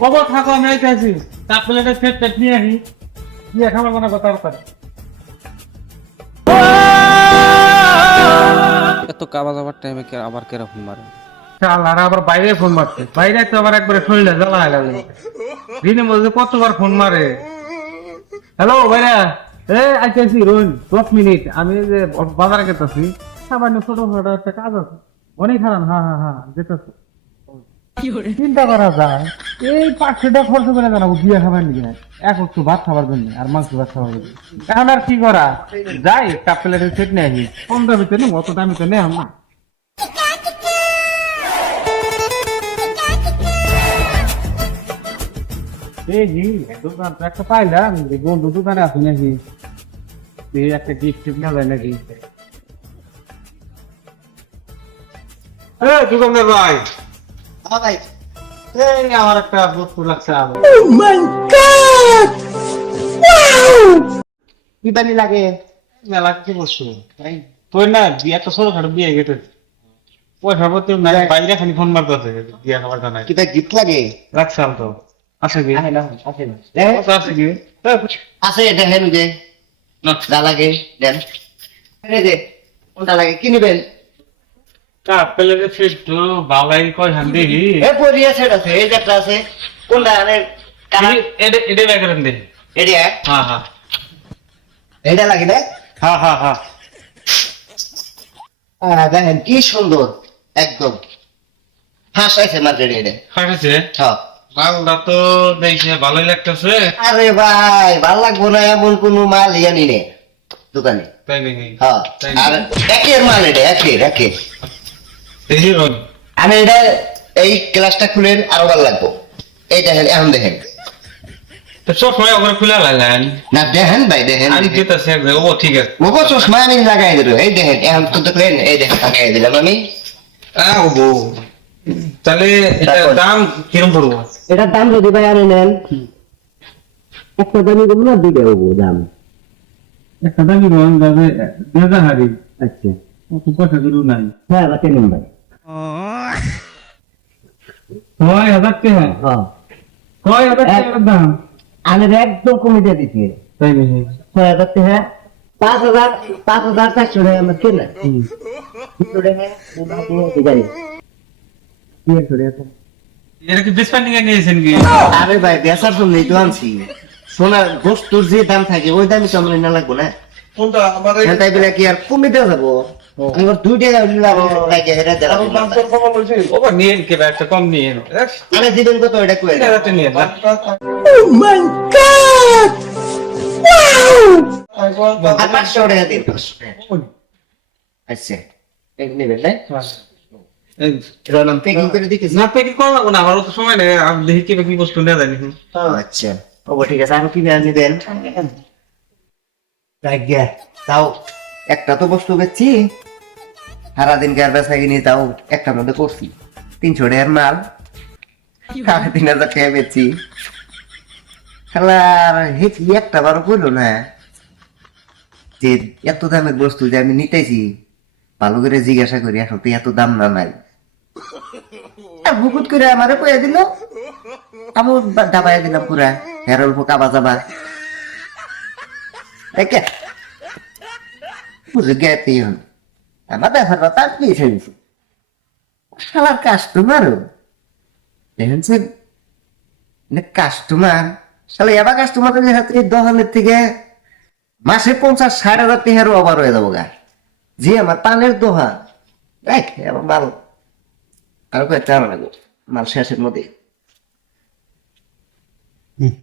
কবে থাকো আমি আইতেছি কাপ প্লেটে সেট টেট নিয়ে আসি দিয়ে খাবার মনে কথা পারে এত কাবা যাবার টাইমে আবার কেরা ফোন মারে? চাল আর আবার বাইরে ফোন মারছে বাইরে তো আবার একবারে শরীরে জ্বালা লাগলো দিনের মধ্যে কতবার ফোন মারে। হ্যালো ভাইরা, আইতেছি রোহিন 10 মিনিট আমি যে বাজারে গেতেছি সামান্য ছোটখাটো একটা কাজ আছে অনেক হারান। হ্যাঁ হ্যাঁ হ্যাঁ যেতেছি। চিন্তা করা যায় এই 500 টাকা খরচ করে জানাবো বিয়ে খাবার নিয়ে এক একটু ভাত খাবার জন্য আর মাংস ভাত খাবার জন্য। এখন আর কি করা যাই কাপ প্লেটের সেট নিয়ে আসি কম দামি তো নেই অত দামি তো নেই আমার। এই জি দোকান তো একটা পাইলাম যে বন্ধু দোকানে আছে নাকি একটা গিফট টিফট না যায় নাকি। দোকানদার ভাই ভাই এই আমার একটা বস্তু লাগছে কি বানি লাগে? মেলা কি বস্তু তোর না একটা ছোটখাটো বিয়ে গেছে পয়সা পত্র নাই বাইরে খালি ফোন মারতেছে বিয়ে খাবার জানাই কিটা গিফট লাগে? রাখছাল তো আছে কি আহে না আছে না কত আছে কি আছে দেখেন যে যা লাগে দেন এই যে কোনটা লাগে কি নিবেন? কাপ প্লেটের সেট তো বালাই কয় হান দেখি এ পরিয়া সেট আছে এই যে একটা আছে কোনটা আনে কালার এটা ব্যাকরণ দে এডিয়া হ্যাঁ হ্যাঁ এটা লাগে না? হ্যাঁ হ্যাঁ হ্যাঁ দেখেন কি সুন্দর একদম ফাঁস আছে মার্কেটে এটা। খাইছে হ্যাঁ মালটা তো দেখে ভালোই লাগতেছে আরে ভাই ভাল লাগবো না এমন কোনো মাল জানি নে দোকানে। তাই নাকি হ্যাঁ আর একের মাল এটা একের দেখি রোন আমি এটা এই ক্লাসটা খুলে আরো ভালো লাগবো। এই দেখেন এখন দেখেন তো সব সময় ওখানে খুলে লাগলেন না দেখেন ভাই দেখেন আমি যেতেছি এক জায়গায়। ও ঠিক আছে ওগো চশমা আমি লাগাই দিল এই দেখেন এখন তো দেখলেন এই দেখেন লাগাই দিলাম আমি। ও তাহলে এটার দাম কিরম পড়বো? এটার দাম যদি ভাই আনে নেন একটা দামি দেবো না দুইটা হবো দাম। একটা দামি রোন যাবে 2000 হারি আচ্ছা অত পয়সা গুলো নাই হ্যাঁ রাখে নিন ভাই। 6000 টাকা হ্যাঁ 6000 টাকার দাম আমি একদম কমিয়ে দিচ্ছি তাই নাকি 6000 টাকা 5000 400 টাকা আমার কেনা 200 টাকা গাড়ি এটা কি ডিসকাউন্টিং এ নিয়েছেন কি? আরে ভাই বেচার জন্যই তো আনছি সোনার বস্তুর যে দাম থাকে ওই দামই তো আমরা না লাগবো না কোনটা আমার তাই বলে কি আর কমে দেওয়া যাবো আমার 2 টাকা লাগে হেরা দেওয়া ওবা নিয়েন কি একটা কম নিয়েন আরে দিবেন কত এটা কই এটা একটা নিয়েন না আর 500 টাকা দিন 500 টাকা। আচ্ছা এই নেবেন না এটা নাম প্যাকিং করে দিতেছি না প্যাকেট করা লাগবে না আমার তো সময় নেই আমি দেখি কি কি বস্তু নিয়ে জানি আচ্ছা ও ঠিক আছে আর কি নিয়ে দেন রাখিয়া তাও একটা তো বস্তু বেচছি সারাদিন গার বেচা কিনি তাও একটার মধ্যে করছি 300 টাকার মাল 3000 টাকা বেচছি খেলার হেঁচি একটা বারো করলো না যে এত দামের বস্তু যে আমি নিতেছি ভালো করে জিজ্ঞাসা করি আসলে এত দাম না নাই বুকুত করে আমারে কয়ে দিল আমি ডাবাই দিলাম পুরা হের অল্প কাবা যাবা একে বুঝে গেতে হন আমার দেখার কথা আর কি শুনছি শালার কাস্টমারও দেখেন কাস্টমার শালা এবার কাস্টমারের হাতে দোকানের থেকে মাসে 50-60 হাজার টাকারও অভার হয়ে যাবো গা যে আমার পানের দোকান দেখ এবার মাল আরো কয়েকটা আনা লাগবে মাল শেষের মধ্যে